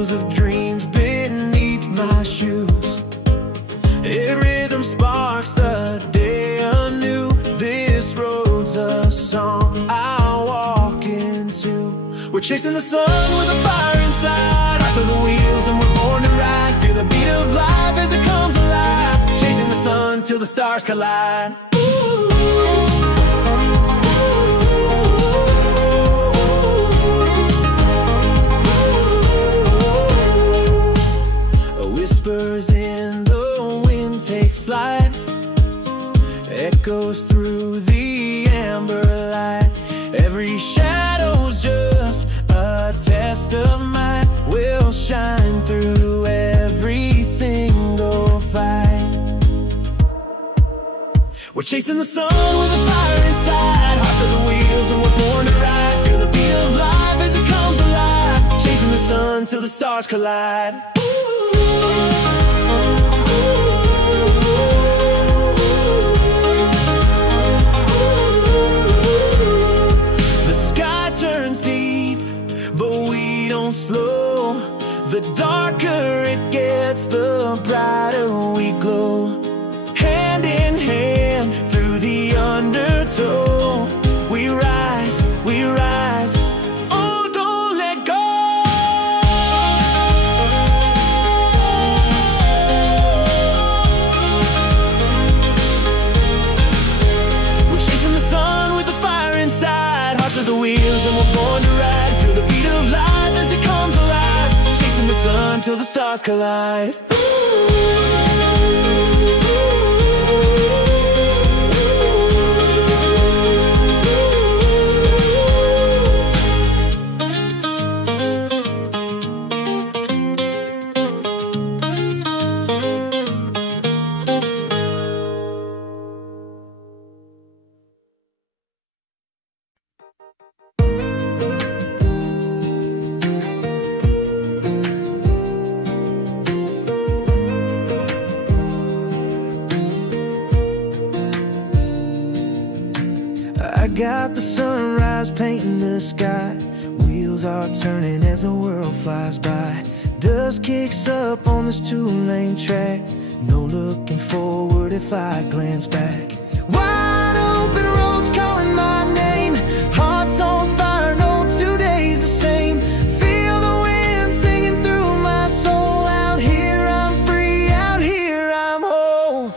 wheels of dreams beneath my shoes. It rhythm sparks the day anew. This road's a song I walk into. We're chasing the sun with a fire inside. Hearts on the wheels and we're born to ride. Feel the beat of life as it comes alive. Chasing the sun till the stars collide. Whispers in the wind take flight. Echoes through the amber light. Every shadow's just a test of might. We'll shine through every single fight. We're chasing the sun with a fire inside. Hearts on the wheels and we're born to ride. Feel the beat of life as it comes alive. Chasing the sun till the stars collide. The sky turns deep, but we don't slow. The darker it gets, the brighter we glow. Hand in hand through the undertow, we rise, we rise. Oh, don't let go. We're chasing the sun with the fire inside. Hearts are the wheels and we're born to ride. Feel the beat of life as it comes alive. Chasing the sun till the stars collide. I got the sunrise painting the sky. Wheels are turning as the world flies by. Dust kicks up on this two-lane track. No looking forward if I glance back. Wide open roads calling my name. Hearts on fire, no 2 days the same. Feel the wind singing through my soul. Out here I'm free, out here I'm whole.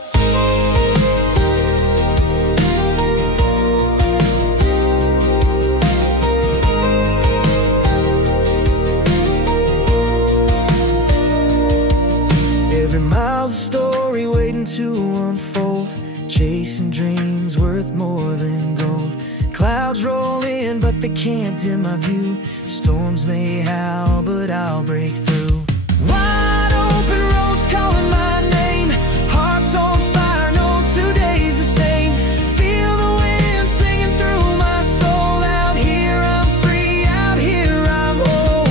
Every mile's a story waiting to unfold. Chasing dreams worth more than gold. Clouds roll in but they can't dim my view. Storms may howl but I'll break through. Wide open roads calling my name. Hearts on fire, no 2 days the same. Feel the wind singing through my soul. Out here I'm free, out here I'm whole.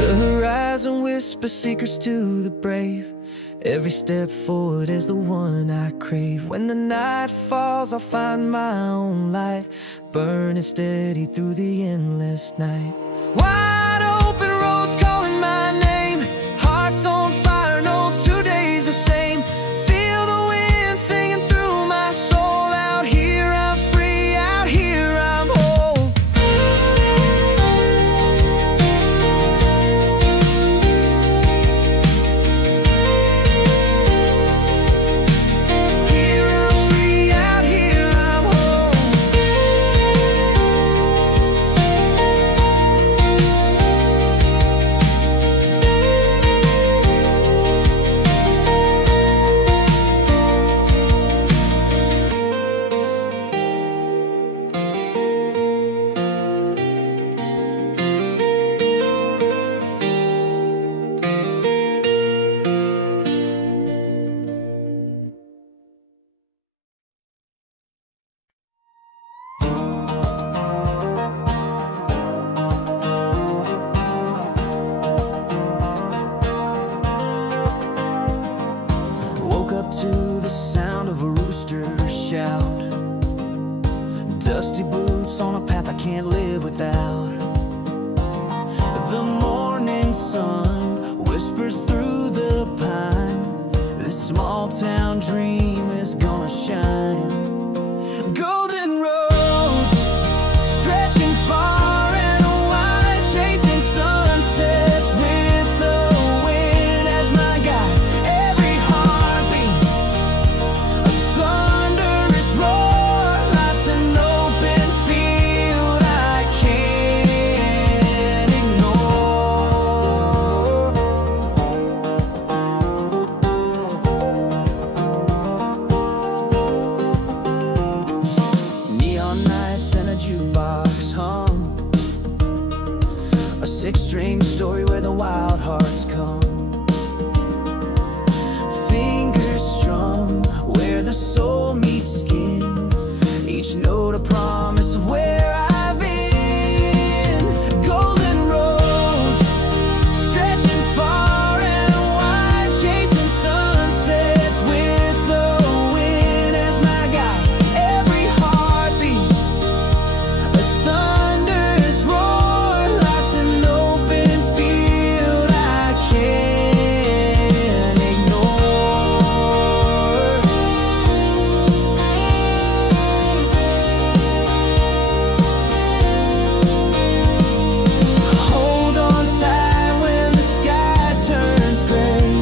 The horizon whispers secrets to the brave. Every step forward is the one I crave. When the night falls, I'll find my own light, burning steady through the endless night. Wide open roads calling my name. Hearts on fire, no 2 days the same. Feel the wind singing through my soul. Out here I'm free, out here I'm whole. Here I'm free, out here I'm whole. Dusty boots on a path I can't live without. The morning sun whispers through the pine. This small town dream is gonna shine. Golden roads stretching far and wide, chasing sunsets with the wind as my guide. Every heartbeat a thunderous roar. Life's an open field I can't ignore. Neon nights and a jukebox hum, a six-string story where the wild hearts come. Fingers strum where the soul meets skin, each note a promise of where I've been. Golden roads stretching far and wide, chasing sunsets with the wind as my guide. Every heartbeat a thunderous roar. Life's an open field I can't ignore. Hold on tight when the sky turns gray.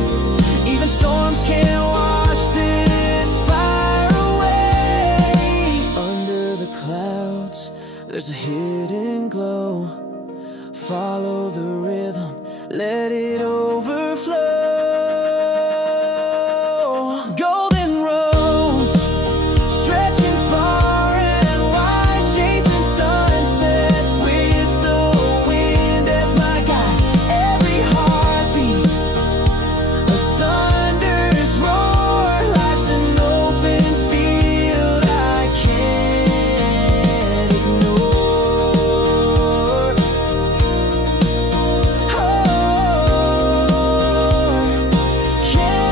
Even storms can't wash this fire away. Under the clouds there's a hidden glow. Follow the rhythm, let it overflow. Golden roads stretching far and wide, chasing sunsets with the wind as my guide. Every heartbeat a thunderous roar. Life's an open field I can't ignore. Oh, can't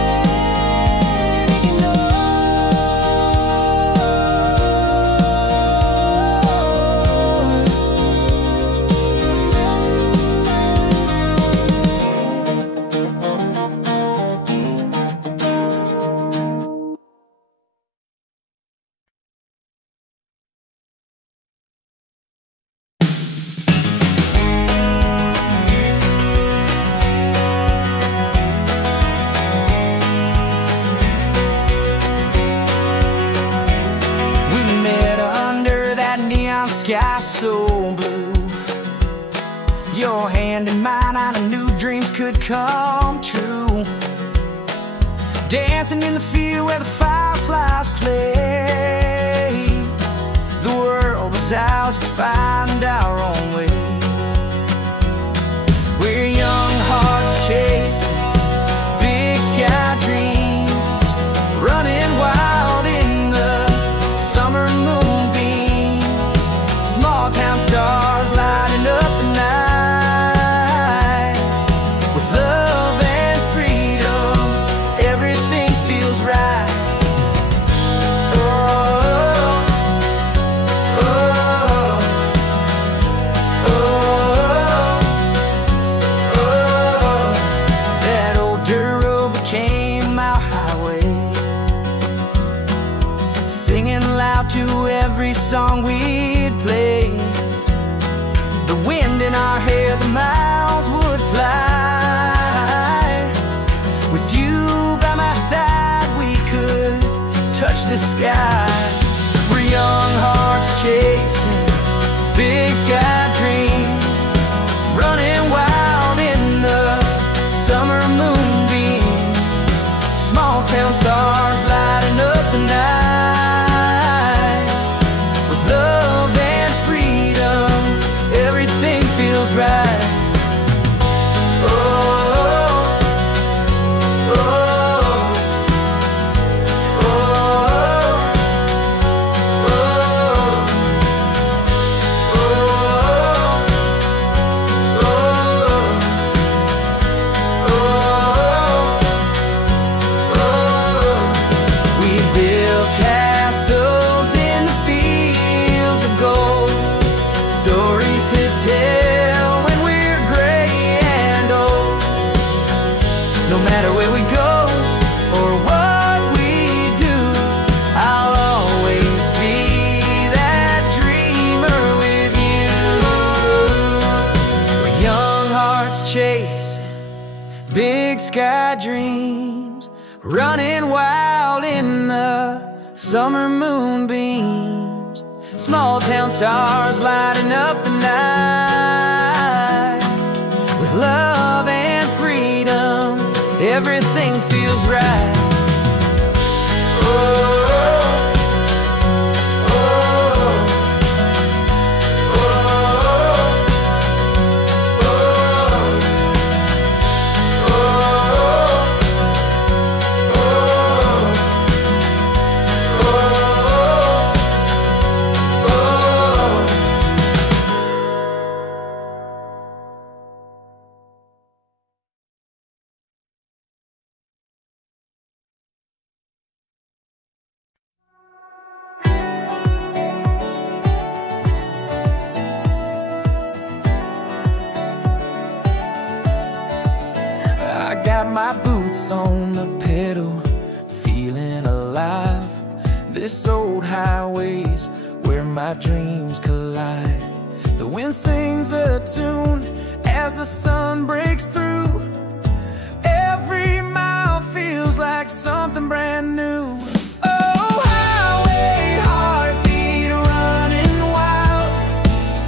We met under that neon sky so blue. Your hand in mine, I knew dreams could come true. Dancing in the field where the fireflies play. The world was ours to find our own way. We're young hearts chasing big sky dreams, running wild in the summer moonbeams. Small town stars lighting up the night. With love and freedom, everything feels right. Oh, oh, oh, oh. That old dirt road became our highway, singing loud to every song we'd play. The wind in our hair, the miles would fly. With you by my side, we could touch the sky. We're young hearts chasing big sky dreams, running wild in the summer moonbeams. Small town stars lighting up the night. With love and freedom, everything feels right. Oh, oh, oh, oh, oh, oh, oh. running wild in the summer moonbeams. Small town stars lighting up the night. With love and freedom, everything feels right. Oh. Got my boots on the pedal, feeling alive. This old highway's where my dreams collide. The wind sings a tune as the sun breaks through. Every mile feels like something brand new. Oh, highway heartbeat running wild,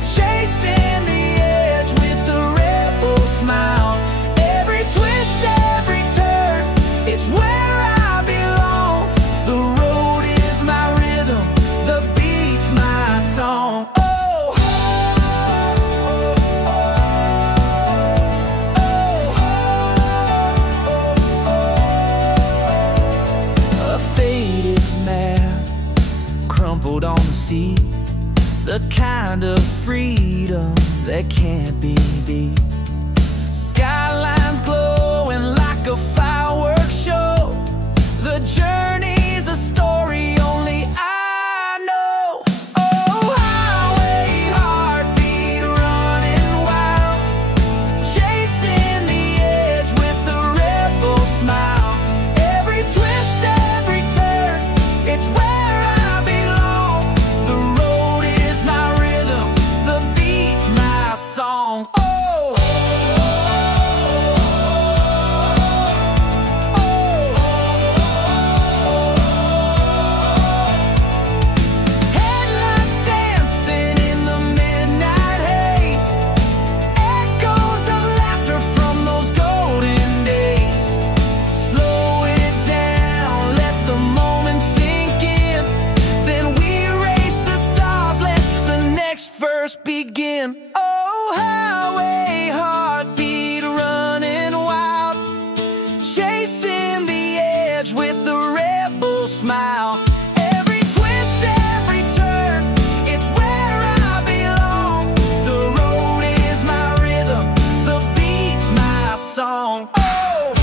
chasing the edge with the rebel smile. Every twist, every turn, it's where I belong. The road is my rhythm, the beat's my song. Oh, a faded map crumpled on the seat, the kind of freedom that can't be beat. Skylines glowing like a fireworks show. The journey's the story only I know. Oh, highway heartbeat running wild, chasing the edge with the rebel smile. Every twist, every turn, it's where I belong. The road is my rhythm, the beat's my song. Oh, headlights dancing in the midnight haze, echoes of laughter from those golden days. Slow it down, let the moment sink in. Then we race the stars, let the next verse begin. Oh, highway heartbeat running wild, chasing the edge with the rebel smile. Every twist, every turn, it's where I belong. The road is my rhythm, the beat's my song. Oh,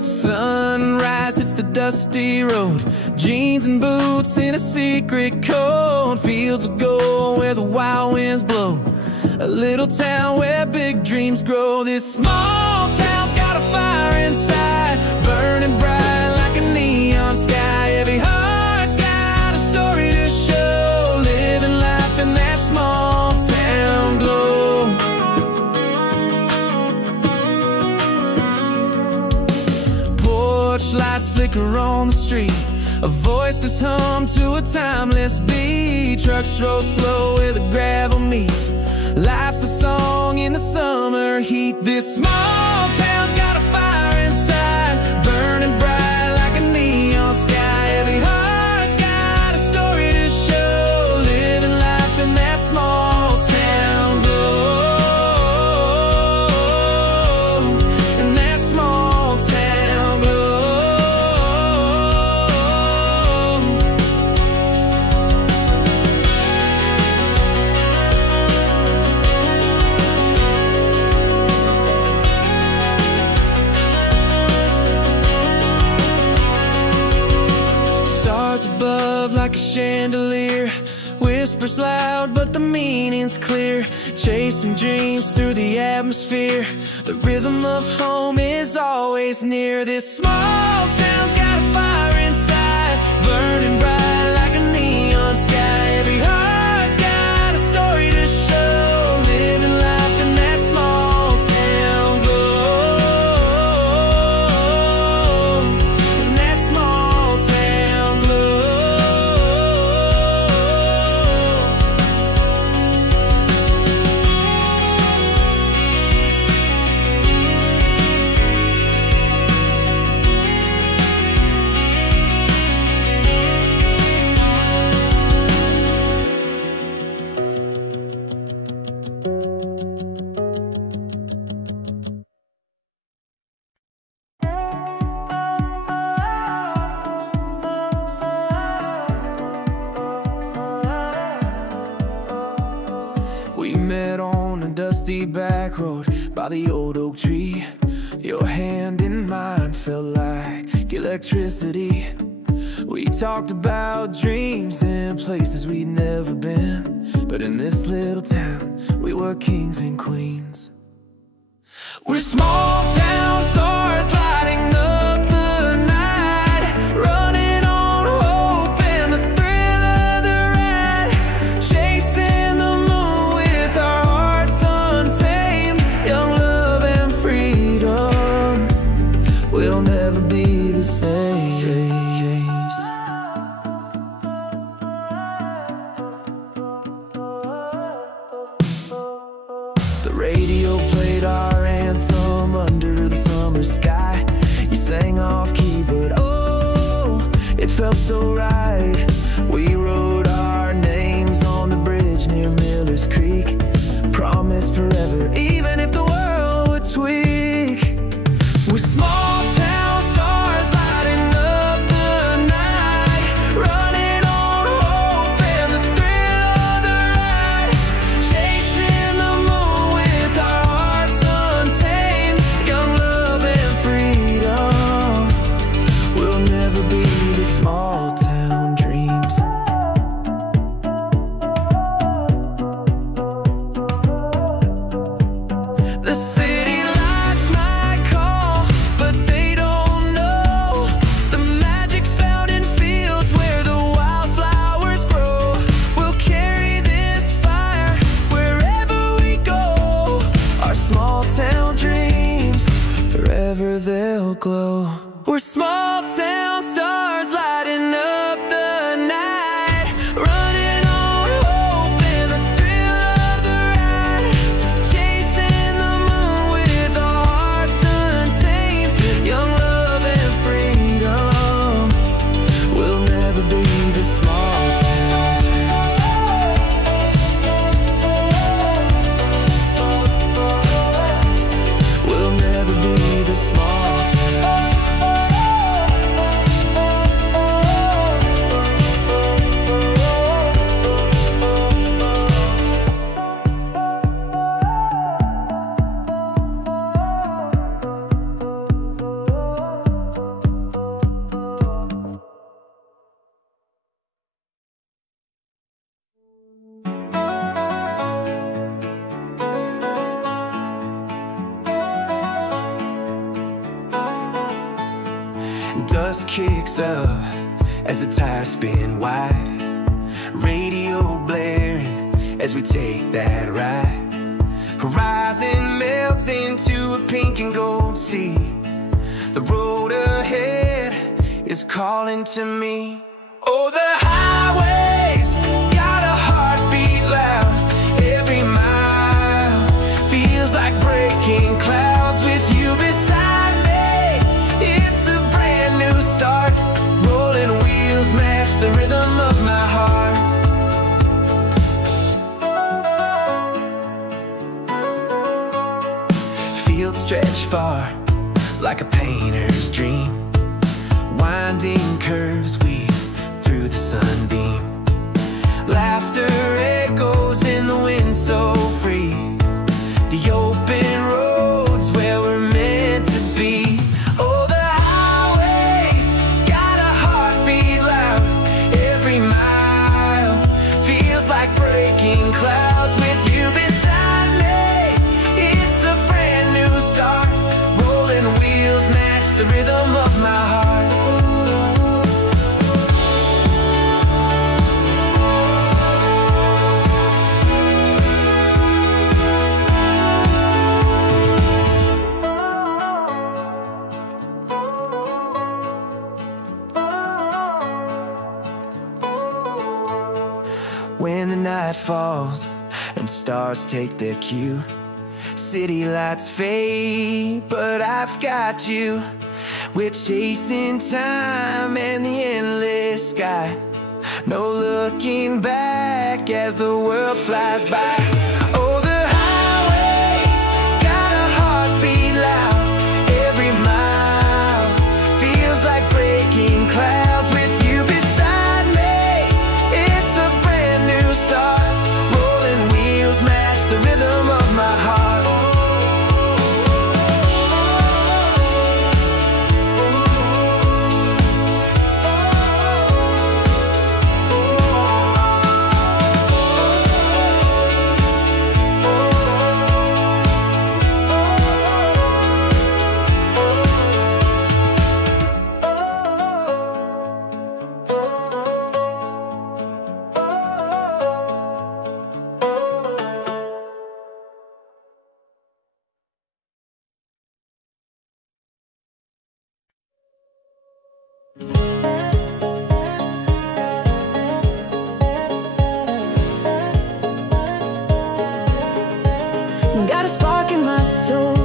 sunrise, it's the dusty road. Jeans and boots in a secret code. Fields of gold where the wild winds blow. A little town where big dreams grow. This small town's got a fire inside, burning bright like a neon sky. Every heart's got a story to show, living life in that small town glow. Porch lights flicker on the street, a voiceless hum to a timeless beat. Trucks roll slow where the gravel meets. Life's a song in the summer heat. This small town's got a fire inside, burning bright like a neon sky. Every heart's got a story to show, living life in that small town glow. In that small town glow. love like a chandelier, whispers loud but the meaning's clear. Chasing dreams through the atmosphere, the rhythm of home is always near. This small town's got a fire inside, burning bright like a neon sky. Every heart's got a story to show, living life in that small town glow. In that small town glow. We met on a dusty back road by the old oak tree. Your hand in mine felt like electricity. We talked about dreams and places we'd never been, but in this little town, we were kings and queens. We're small town stars lighting up the night, running on hope and the thrill of the ride, chasing the moon with our hearts untamed. Young love and freedom will never be the same. The radio played our anthem under the summer sky. You sang off key, but oh, it felt so right. We wrote our names on the bridge near Miller's Creek, promised forever, even if the world would tweak. We're small town stars lighting up the night, running on hope and the thrill of the ride, chasing the moon with our hearts untamed. Young love and freedom will never be the small town dreams. The city lights might call, but they don't know the magic found in fields where the wildflowers grow. We'll carry this fire wherever we go. Our small town dreams, forever they'll glow. We're small town stars lighting up the night, running on hope and the thrill of the ride, chasing the moon with our hearts untamed. Young love and freedom will never be the small town towns. Will never be the small town towns. Dust kicks up as the tires spin wide, radio blaring as we take that ride. Horizon melts into a pink and gold sea. The road ahead is calling to me. Oh, the highways got a heartbeat loud. Every mile feels like breaking clouds with you beside me. It's a brand new start. Rolling wheels match the rhythm of my heart. Fields stretch far like a painter's dream. Winding curves weave through the sunbeam. Laughter echoes in the wind so free. The open roads where we're meant to be. Oh, the highways got a heartbeat loud. Every breaking clouds with you beside me. It's a brand new start. Rolling wheels match the rhythm of my heart. When the night falls and stars take their cue, city lights fade, but I've got you. We're chasing time and the endless sky. No looking back as the world flies by. Oh, the highways got a heartbeat loud. Every mile feels like breaking clouds with you beside me. It's a brand new start. Rolling wheels match the rhythm of my heart. Got a spark in my soul,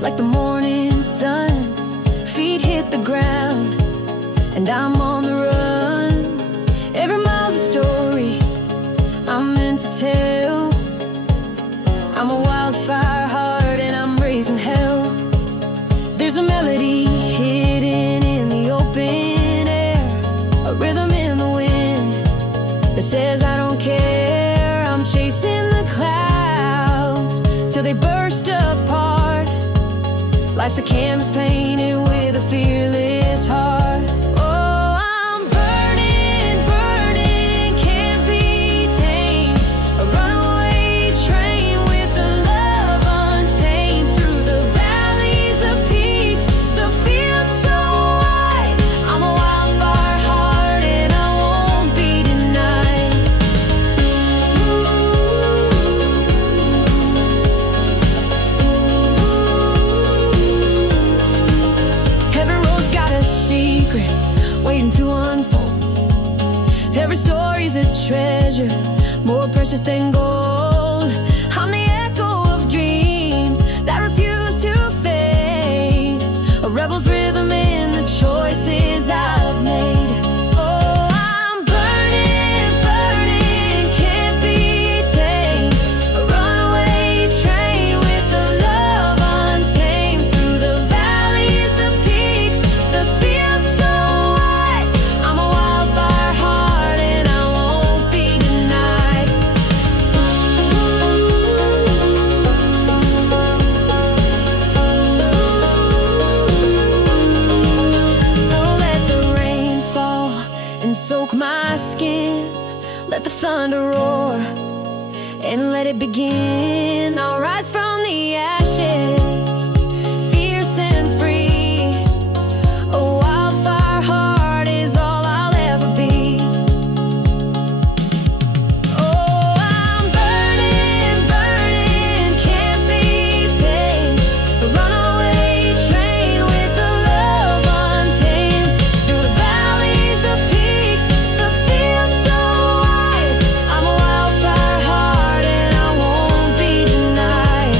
like the morning sun. Feet hit the ground, and I'm on the run. Every mile's a story I'm meant to tell. I'm a wildfire heart and I'm raising hell. There's a melody hidden in the open air, a rhythm in the wind that says I don't care. I'm chasing the clouds till they burst apart. Life's a canvas painted with a fearless heart. Oh, I'm burning, burning, can't be tamed. A runaway train with a love untamed. Through the valleys, the peaks, the fields so wide. I'm a wildfire heart and I won't be denied. Every road's got a secret waiting to unfold. Every story's a treasure, more precious than gold. I'm the echo of dreams that refuse to fade, a rebel's rhythm in the choices I've made. Oh, I'm burning, burning, can't be tamed. A runaway train with a love untamed. Through the valleys, the peaks, the fields so wide. I'm a wildfire heart and I won't be denied. So let the rain fall and soak my skin. Let the thunder roar and let it begin. I'll rise from the ashes, fierce and free. A wildfire heart is all I'll ever be. Oh, I'm burning, burning, can't be tamed. A runaway train with a love untamed. Through the valleys, the peaks, the fields so wide. I'm a wildfire heart and I won't be denied.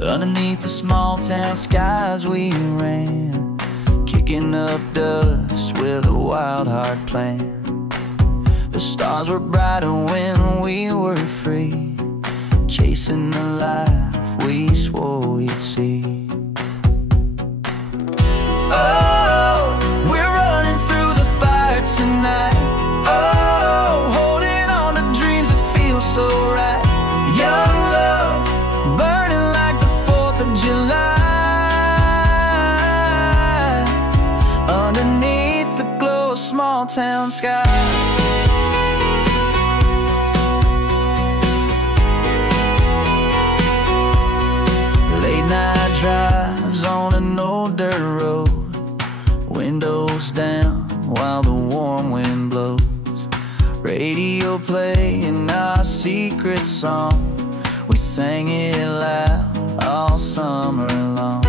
Underneath the small town skies we ran, kicking up dust with a wild heart plan. The stars were brighter when we were free, chasing the life we swore we'd see. Oh, we're running through the fire tonight. Oh, holding on to dreams that feel so right. Young love, burning like the 4th of July, underneath the glow of small town skies. Night drives on an old dirt road, windows down while the warm wind blows. Radio playing our secret song, we sang it loud all summer long.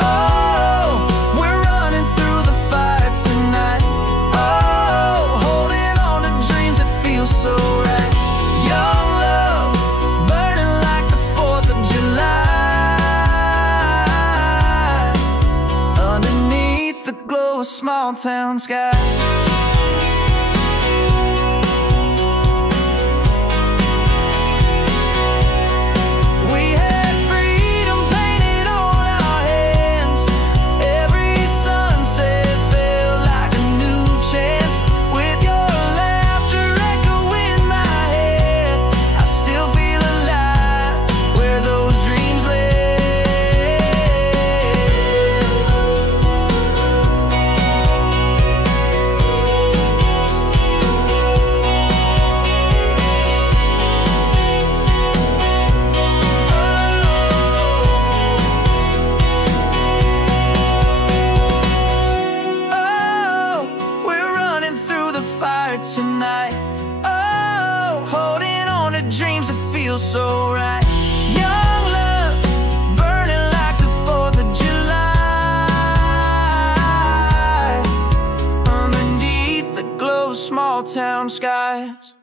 Oh, we're running through the fire tonight. Oh, holding on to dreams that feel so right. Young love, burning like the 4th of July, underneath the glow of small town skies. Tonight, oh, holding on to dreams that feel so right. Young love, burning like the 4th of July, underneath the glow of small town skies.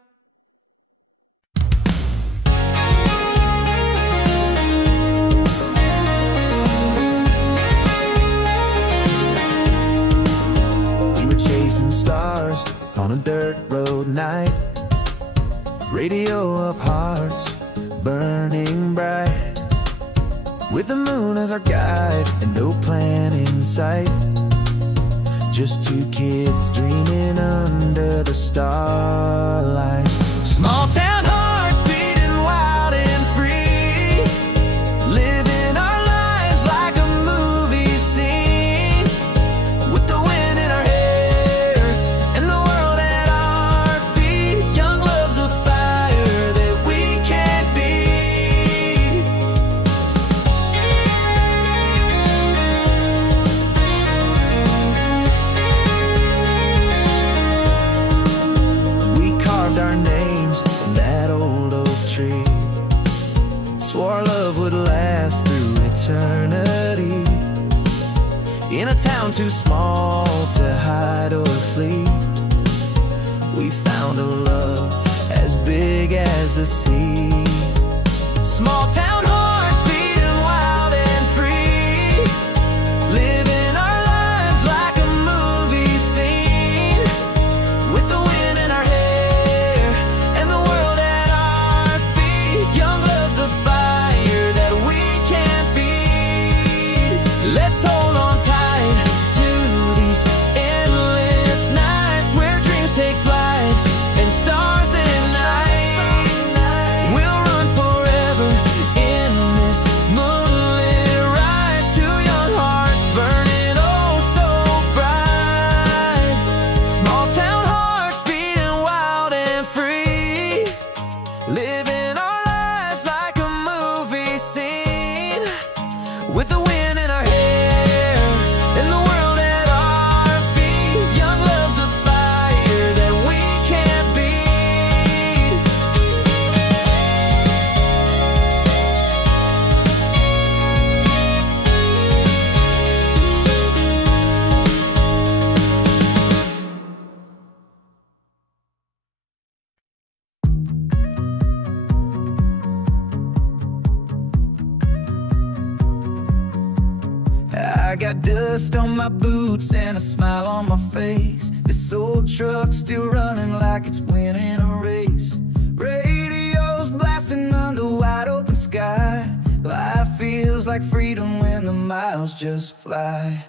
We were chasing stars on a dirt road night, radio up, hearts burning bright, with the moon as our guide and no plan in sight. Just two kids dreaming under the starlight. Small town hearts beating wild and free, living our lives like a movie scene, with the wind in our hair and the world at our feet. Young love's a fire that we can't beat. We carved our names in that old oak tree, swore love would last through eternity, in a town too small to hide or flee. We found a love as big as the sea. Small town hearts beating wild and free, living our lives like a movie scene, with the wind in our hair and the world at our feet. Young love's the fire that we can't beat. Let's hold on tight to these endless nights, where dreams take flight and stars in night. We'll run forever in this moonlit ride, two young hearts burning oh so bright. Small town hearts beating wild and free, living our lives like a movie scene, with the wind in our hair and the world at our feet. Young love's the fire that we can't beat. I got dust on my boots and a smile on my face. This This old truck still running like it's winning a race. Radio's blasting under wide open sky. Life feels like freedom when the miles just fly.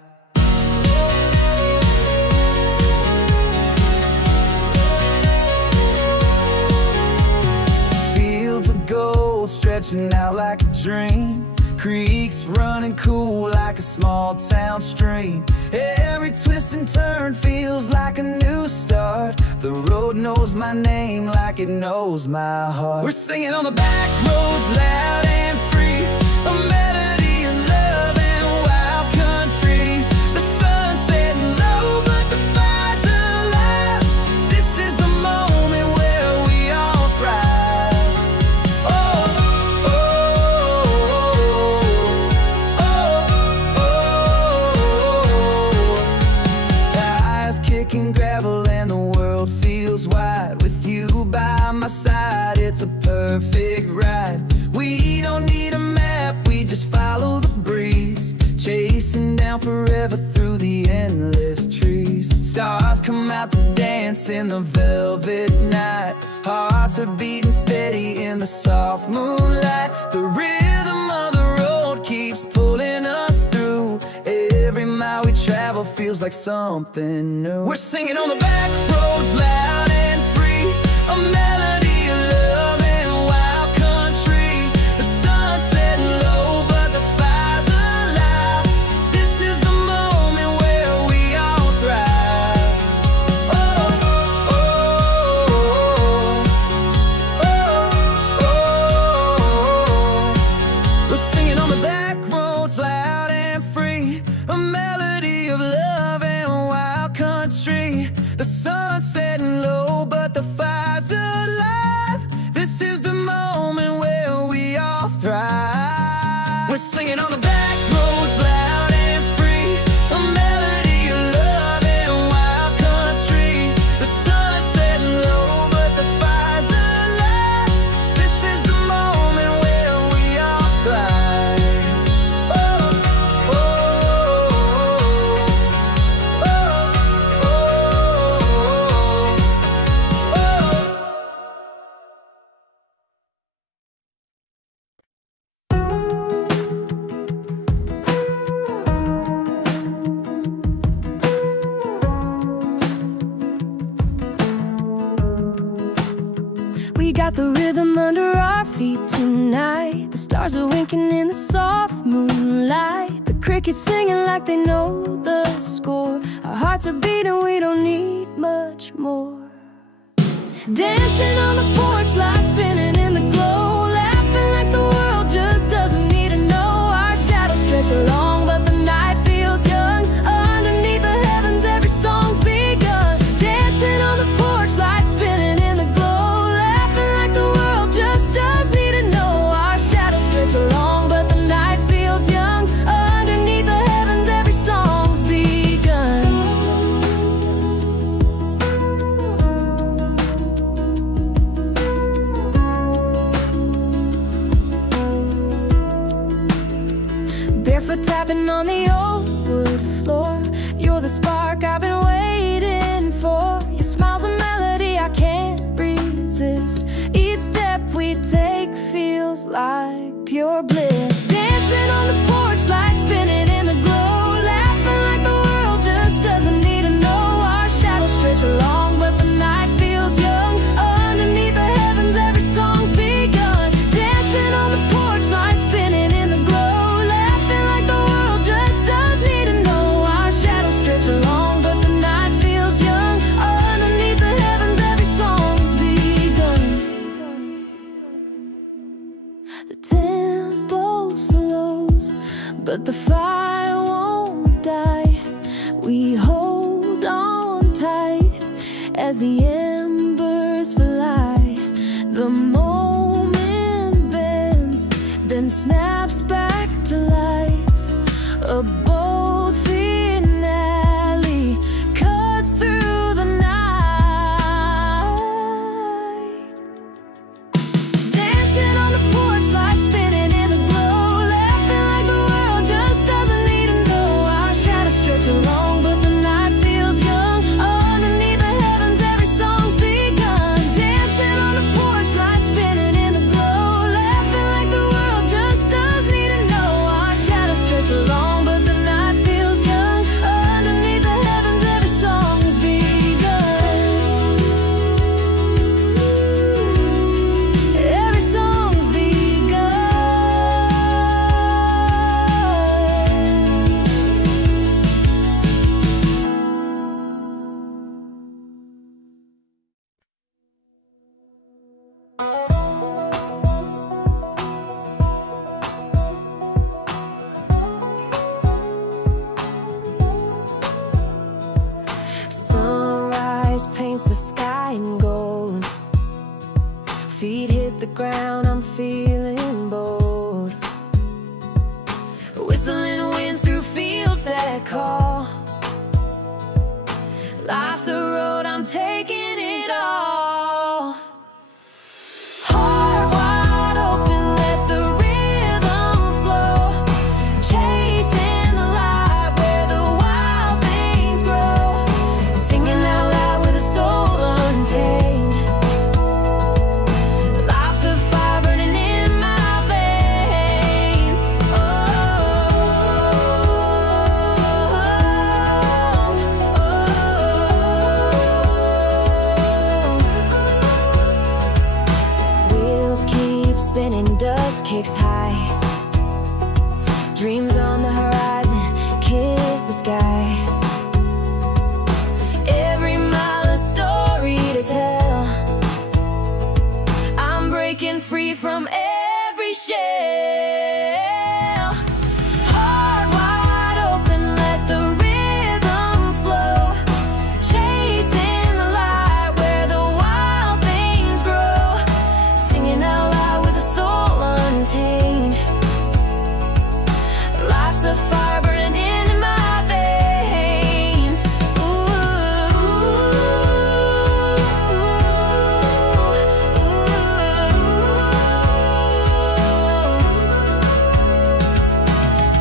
Fields of gold stretching out like a dream. Creeks running cool like a small town stream. Every twist and turn feels like a new start. The road knows my name like it knows my heart. We're singing on the back roads loud and free, a melody of love and wild country. The sun's setting low but the fire's alive. This is the moment where we all thrive. Oh, oh, tires kicking gravel and the world feels wide. With you by my side, it's a perfect ride. We don't need a map, we just follow the breeze, chasing down forever through the endless trees. Stars come out to dance in the velvet night. Hearts are beating steady in the soft moonlight. The rhythm of the road keeps pulling us through. Every mile we travel feels like something new. We're singing on the back roads loud and free, a melody of love and wild country. The sun's setting low but the fire's alive. This is the moment where we all thrive. Oh, oh, oh, oh, oh. We're singing on the back roads loud and free, a melody of love and wild country. The sun's setting low but the fire's alive. This is the moment where we all thrive. We're singing on the back roads loud and free, a melody of love and wild country. The sun's setting low but the fire's alive. This is the moment where we all thrive. Oh, oh, oh, oh, oh, oh. We got the rhythm under our feet tonight. The stars are winking in the soft moonlight. The crickets singing like they know the score. Our hearts are beating, we don't need much more. Dancing on the porch, lights spinning in the glow. Laughing like the world just doesn't need to know. Our shadows stretch along, but the night feels young. Underneath the heavens, every song's begun. Dancing on the porch, lights spinning in the glow. Laughing like the world just does need to know. Our shadows stretch along, but the night feels young. Underneath the heavens, every song's begun. Barefoot tapping on the old wood floor. You're the spark I've been waiting for. Your smile's a melody I can't resist. Each step we take feels like pure bliss. Dancing on the porch, lights spinning in the glow. Laughing like the world just doesn't need to know. Our shadows stretch along, but the night feels young. Underneath the heavens, every song's begun. Dancing on the porch, lights spinning in the glow. Laughing like the world just does need to know. Our shadows stretch along, but the night feels young. Underneath the heavens, every song's begun. The tempo slows, but the fire won't die. We hold on tight as the embers fly. The moment bends, then snaps back to life. A bold finale cuts through the night. Dancing on the porch, lights spinning in the glow. Laughing like the world just doesn't need to know. Our shadows stretch along, but the night feels young. Underneath ground, I'm feeling bold. Whistling winds through fields that call. Life's a road, I'm taking it all. Heart wide open, let the rhythm flow. Chasing the light where the wild things grow. Singing out loud with a soul untamed. Life's a fire burning in my veins. Wheels keep spinning, dust kicks high. Dreams on the horizon, kiss the sky. Every mile a story to tell. I'm breaking free from every shell. Heart wide open, let the rhythm flow. Chasing the light where the wild things grow. Singing out loud with a soul untamed. Life's a fire burning in my veins.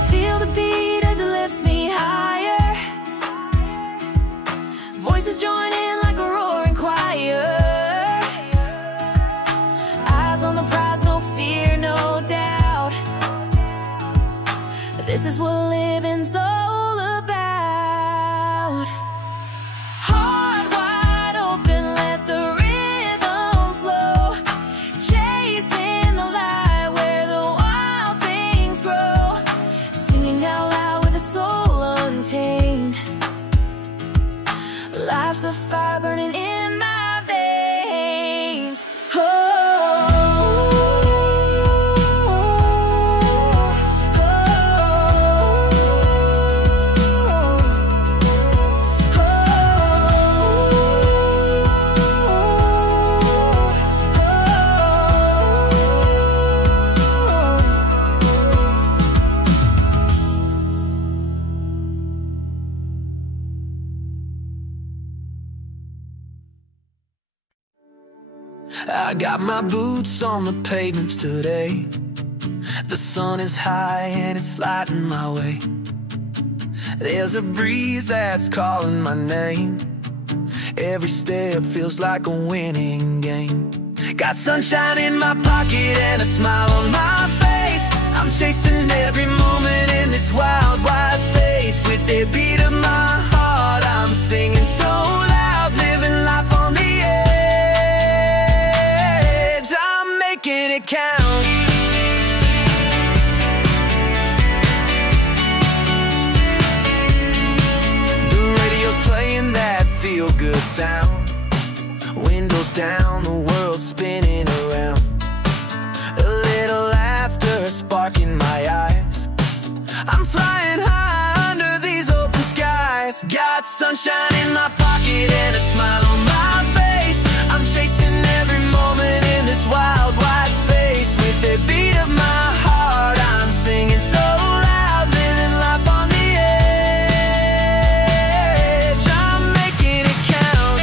Feel the beat as it lifts me higher. Voices join in like a roaring choir. Eyes on the prize, no fear, no doubt. This is what living's all about. Heart wide open, let the rhythm flow. Chasing the light where the wild things grow. Singing out loud with a soul untamed. Life's a fire burning in my veins. I got my boots on the pavements today. The sun is high and it's lighting my way. There's a breeze that's calling my name. Every step feels like a winning game. Got sunshine in my pocket and a smile on my face. I'm chasing every moment in this wild, wide space. With the beat of my heart, I'm singing so loud, living life on the edge. I'm making it count. The radio's playing that feel-good sound. Windows down, the world spinning around. A little laughter sparking my eyes. I'm flying high under these open skies. Got sunshine in my pocket and a smile on my face. I'm chasing every moment in this wild, wide space. With the beat of my heart, I'm singing so loud, living life on the edge. I'm making it count.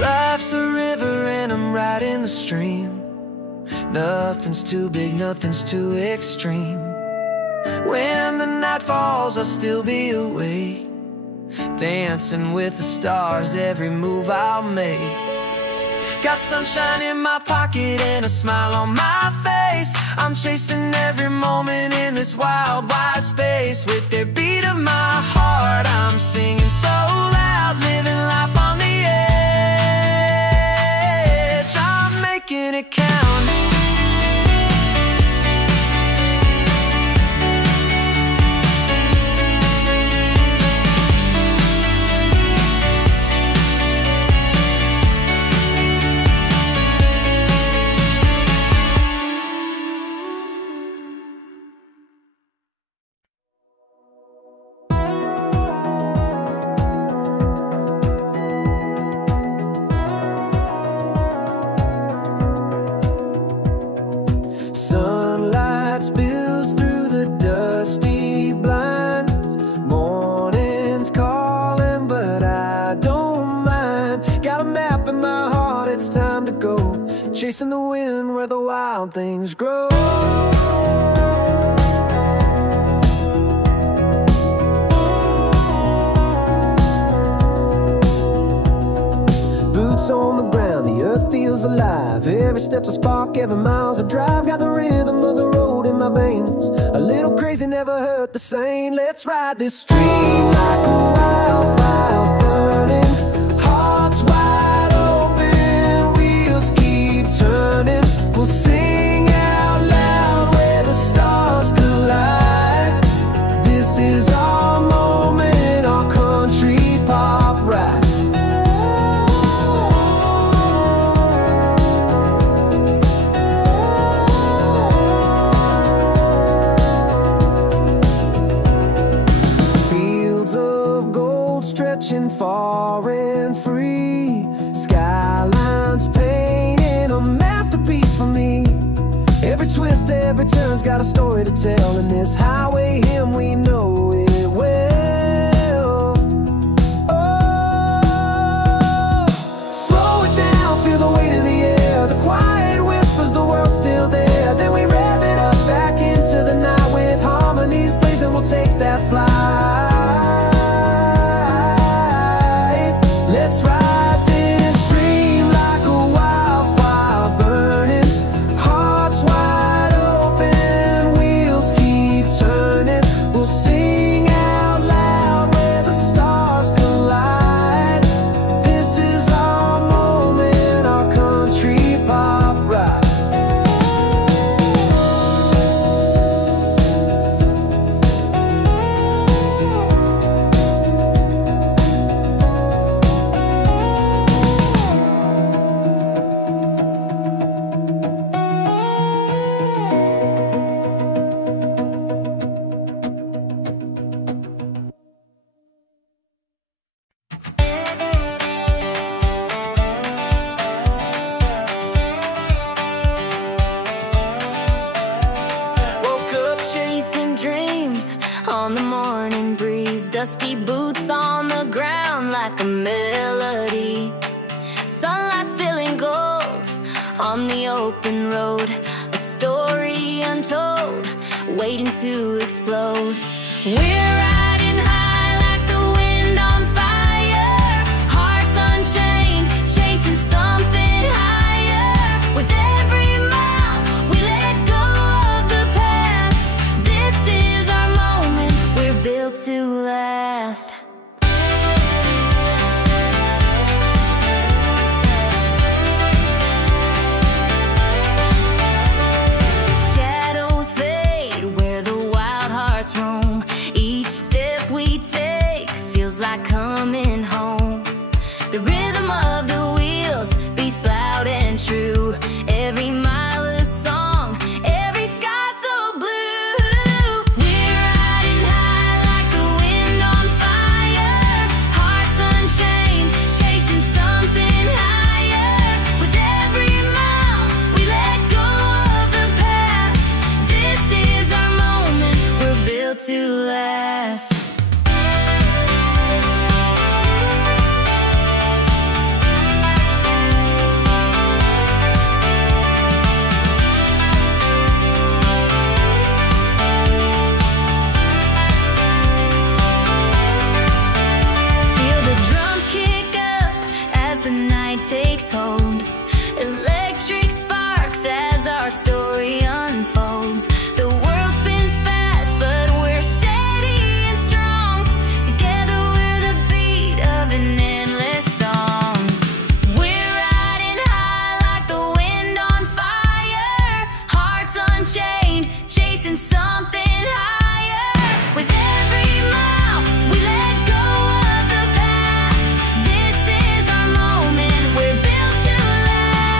Life's a river and I'm riding the stream. Nothing's too big, nothing's too extreme. When the night falls, I'll still be awake, dancing with the stars, every move I'll make. Got sunshine in my pocket and a smile on my face. I'm chasing every moment in this wild, wide space. With the beat of my heart, I'm singing so loud, living life on the edge. I'm making it count. chasing the wind where the wild things grow. Boots on the ground, the earth feels alive. Every step's a spark, every mile's a drive. Got the rhythm of the road in my veins. A little crazy, never hurt the same. Let's ride this stream like a wildfire burning. Hearts wide open, wheels keep turning. We'll sing out loud where the stars collide. This is our moment, our country pop ride. Stretching far and free, skylines painting a masterpiece for me. Every twist, every turn's got a story to tell, and this highway hymn, we know it well. Oh, slow it down, feel the weight of the air. The quiet whispers, the world's still there. Then we rev it up back into the night with harmonies blazing. We'll take that flight. Let's ride this dream like a wildfire burning. Hearts wide open, wheels keep turning. We'll sing out loud where the stars collide. This is our moment, our country pop ride. Chasing dreams on the morning breeze. Dusty boots on the ground like a melody. Sunlight spilling gold on the open road. A story untold, waiting to explode. We're riding high like the wind on fire. Hearts unchained, chasing something higher. With every mile, we let go of the past. This is our moment, we're built to last. Shadows fade where the wild hearts roam. Each step we take feels like coming home. The rhythm of the wheels beats loud and true. Every mile a song, every sky so blue. We're riding high like the wind on fire. Hearts unchained, chasing something higher. With every mile, we let go of the past. This is our moment, we're built to last. Feel the drums kick up as the night takes hold. Electric sparks as our story unfolds. The world spins fast, but we're steady and strong. Together we're the beat of an endless song. We're riding high like the wind on fire. Hearts unchained, chasing something higher. With every mile, we let go of the past. This is our moment, we're built to last.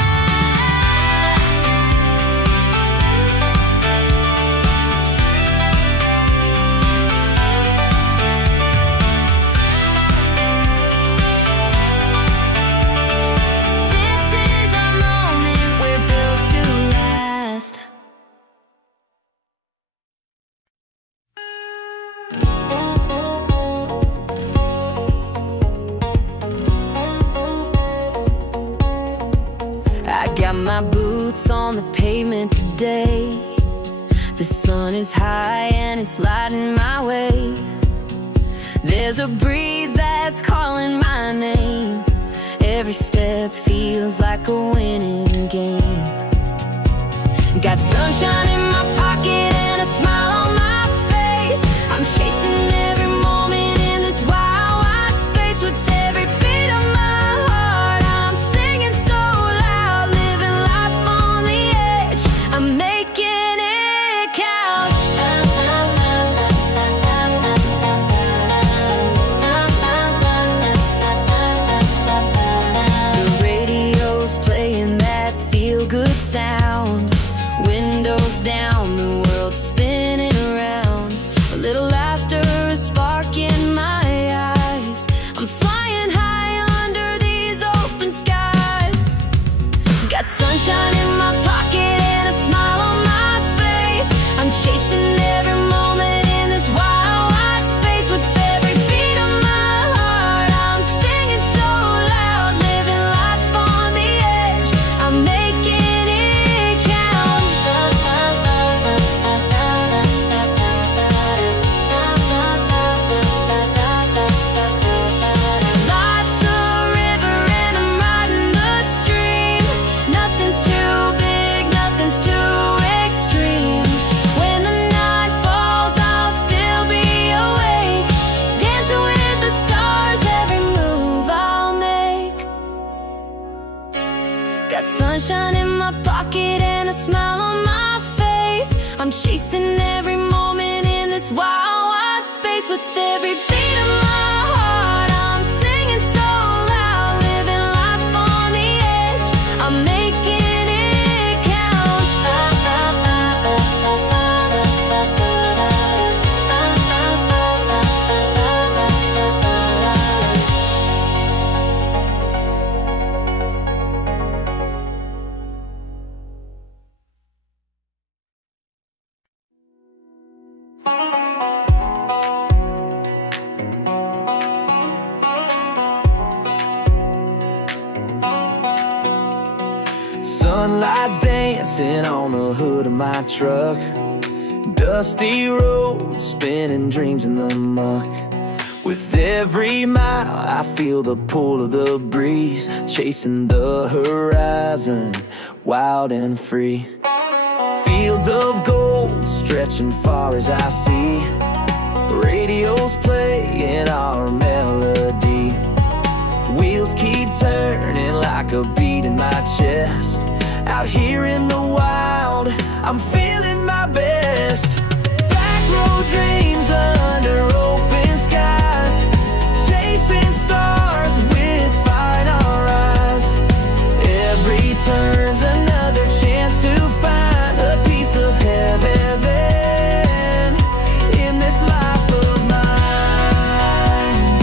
Got my boots on the pavement today. The sun is high and it's lighting my way. There's a breeze that's calling my name. Every step feels like a winning game. Got sunshine in my pocket and a smile on my face. I'm chasing every moment in this wild, wide space. With every beat of my heart, I'm singing so loud, living life on the edge. I'm making it count. The radio's playing that feel-good sound. Windows down, the world's spinning around. A little laughter, a spark in my eyes. I'm flying high under these open skies. Got sunshine in my pocket and a smile on my face. I'm chasing every moment in this wild, wide space. With every beat of my heart, I'm singing so loud, living life on the edge. I'm making it count. Life's a river and I'm riding the stream. Nothing's too big, nothing's too extreme. When the night falls, I'll still be awake, dancing with the stars, every move I'll make. Got sunshine in my pocket and a smile on my face. I'm chasing every moment in this wild, wide space. With every beat of my heart, I'm singing so loud, living life on the edge. I'm making it count. Sunlight's dancing on the hood of my truck. Dusty roads, spinning dreams in the muck. With every mile, I feel the pull of the breeze, chasing the horizon, wild and free. Fields of gold, stretching far as I see. Radio's playing our melody. Wheels keep turning like a beat in my chest. Out here in the wild, I'm feeling my best. Back road dreams under open skies, chasing stars with fire in our eyes. Every turn's another chance to find a piece of heaven in this life of mine.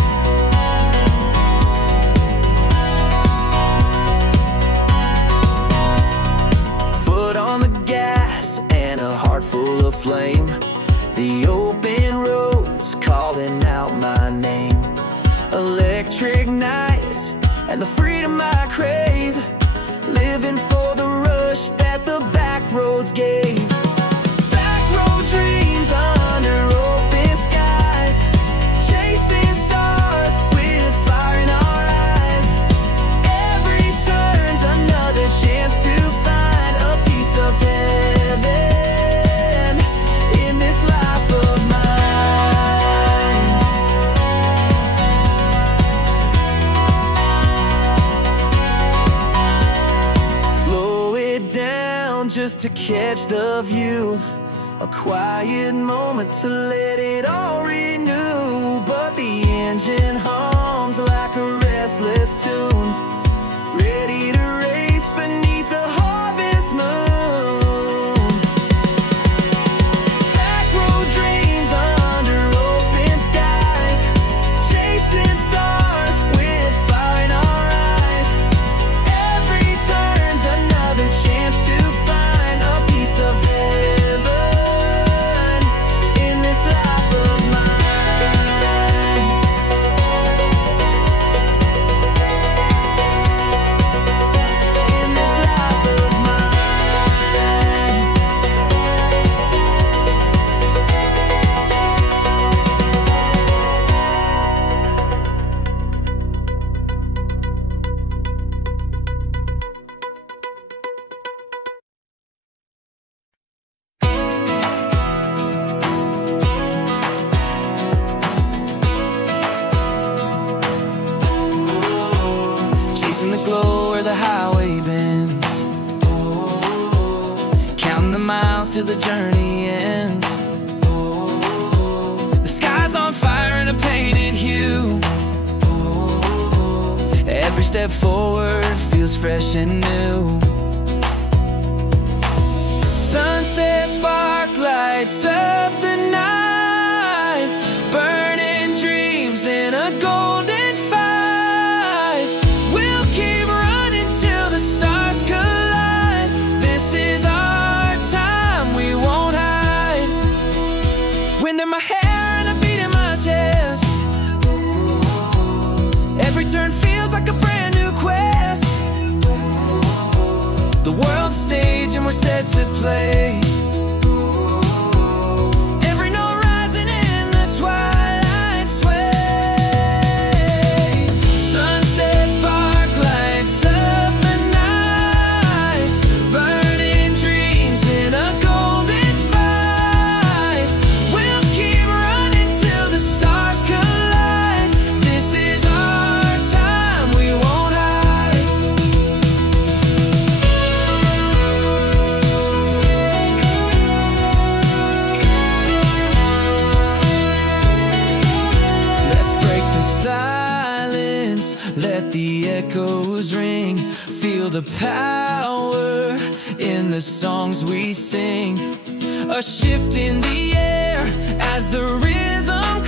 Foot on the gas and a heart full of flame. The open roads calling out my name. Electric nights and the freedom I crave. Living for the rush that the back roads gave. Back road dreams under open skies, chasing stars with fire in our eyes. Every turn's another chance to find a piece of heaven in this life of mine. Slow it down just to catch the view. A quiet moment to let it all renew. But the engine hums like a restless tune, ready to race beneath the harvest moon. Back road dreams under open skies, chasing stars with fire in our eyes. Every turn's another chance to find a piece of heaven in this life of mine. the highway bends. Counting the miles till the journey ends. The sky's on fire in a painted hue. Every step forward feels fresh and new. Sunset spark lights up the night, burning dreams in a golden fight. We'll keep running till the stars collide. This is our time, we won't hide. Wind in my hair and a beat in my chest. Every turn feels like a brand new quest. The world's stage and we're set to play. Every note rising in the twilight sway. Sunset spark lights up the night, burning dreams in a golden fight. We'll keep running till the stars collide. This is our time, we won't hide. Let's break the silence, let the echoes ring. Feel the power in the songs we sing. A shift in the air as the rhythm